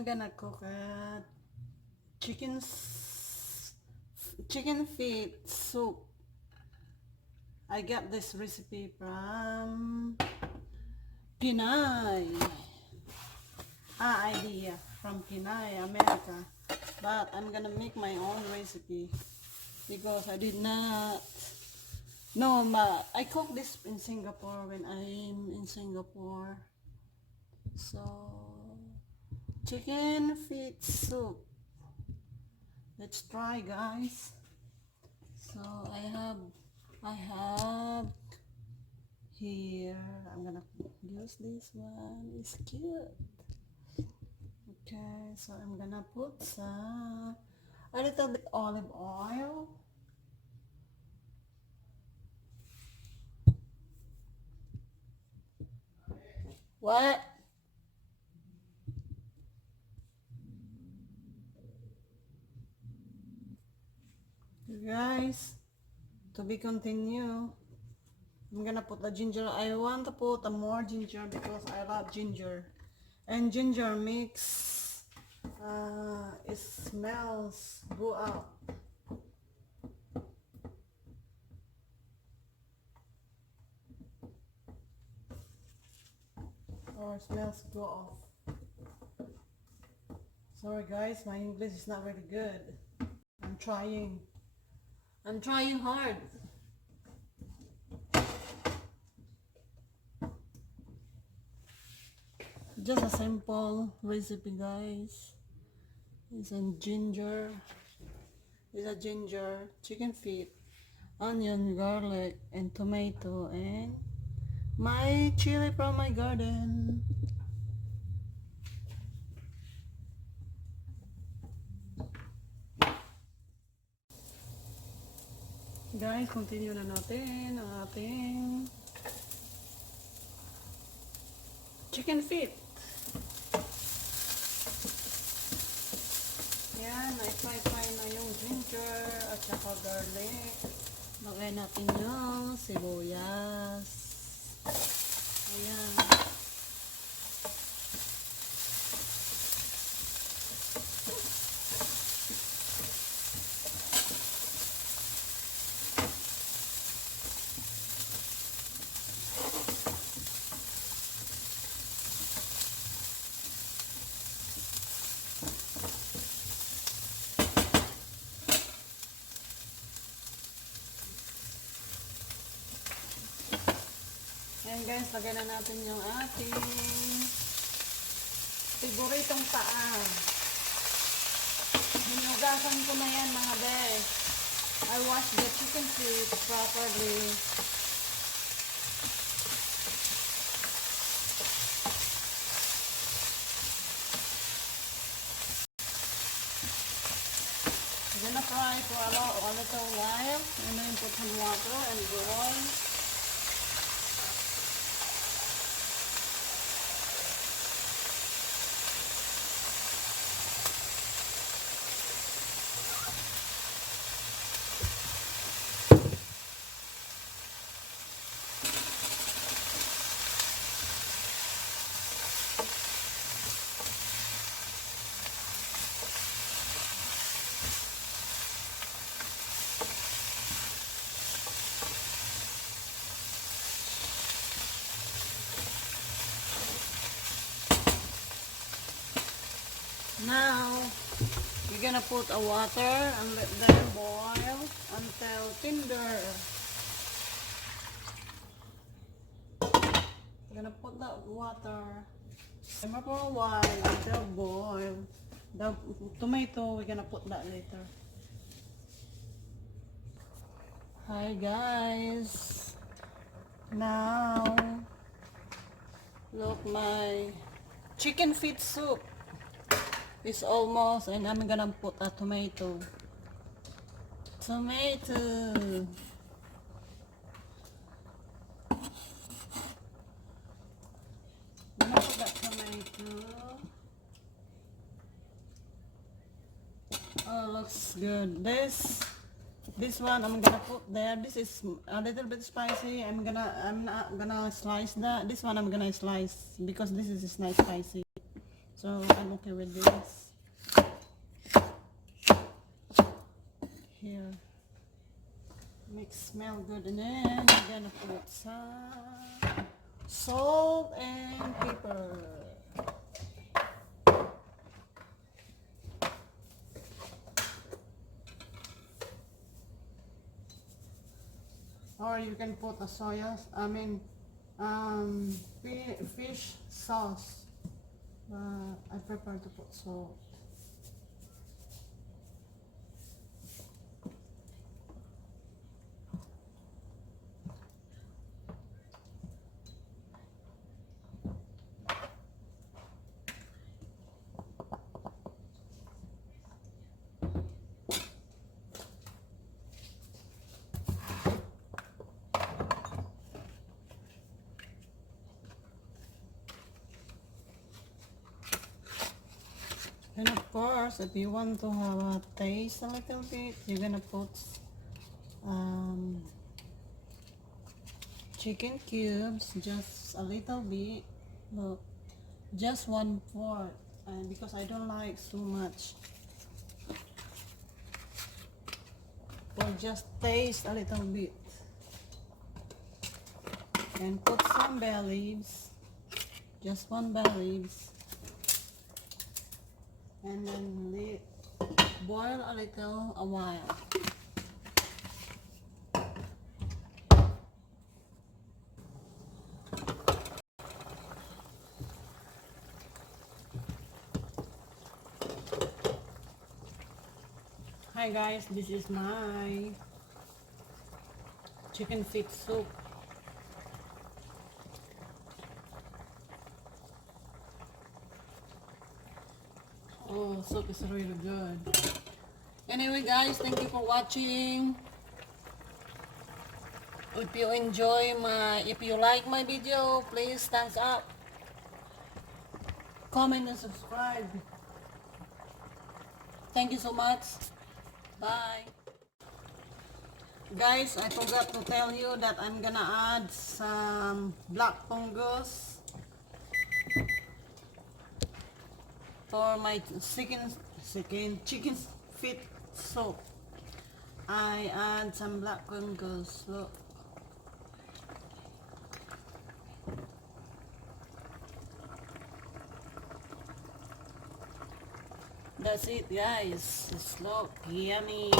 I'm gonna cook chicken chicken feet soup. I got this recipe from Pinay. Idea from Pinay, America. But I'm gonna make my own recipe because I did not. No, but I cook this in Singapore when I'm in Singapore. So, chicken feet soup. Let's try, guys. So I have here. I'm gonna use this one. It's cute. Okay, so I'm gonna put a little bit olive oil. What? Guys, to be continued. I'm gonna put the ginger. I want to put a more ginger because I love ginger. And ginger makes it smells go out. Or smells go off. Sorry guys, my English is not very good. I'm trying. I'm trying hard. Just a simple recipe, guys. It's a ginger. It's a ginger, chicken feet, onion, garlic, and tomato, and my chili from my garden. Guys, continue na natin ang ating chicken feet. Yan, na-fry na yung ginger at saka garlic. Lagay natin yung sibuyas. Ayan. Ayan guys, lagay na natin yung ating favoritong paa. Hinugasan ko na yan mga bes. I wash the chicken feet properly. I'm gonna fry for a little while and then put some water and boil. Now, you're gonna put a water and let them boil until tender. You're gonna put that water simmer for a while until boil. The tomato, we're gonna put that later. Hi guys. Now, look, my chicken feet soup is almost, and I'm gonna put a tomato. Tomato. I'm gonna put that tomato. Oh, looks good. This one I'm gonna put there. This is a little bit spicy. I'm not gonna slice that. This one I'm gonna slice because this is not spicy. So I'm okay with this. Here. Makes smell good, and then we're gonna put some salt and pepper. Or you can put a fish sauce. I prefer to put salt. And of course, if you want to have a taste a little bit, you're gonna put chicken cubes, just a little bit. Look, just 1/4, and because I don't like so much. Or just taste a little bit. And put some bay leaves, just 1 bay leaves. And then boil a little a while. Hi guys, this is my chicken feet soup. Oh, soup is really good. Anyway guys, thank you for watching. If you like my video, please thumbs up, comment and subscribe. Thank you so much. Bye. Guys, I forgot to tell you that I'm gonna add some black fungus for my chicken feet soup. I add some black fungus. Look. That's it guys. It's look yummy.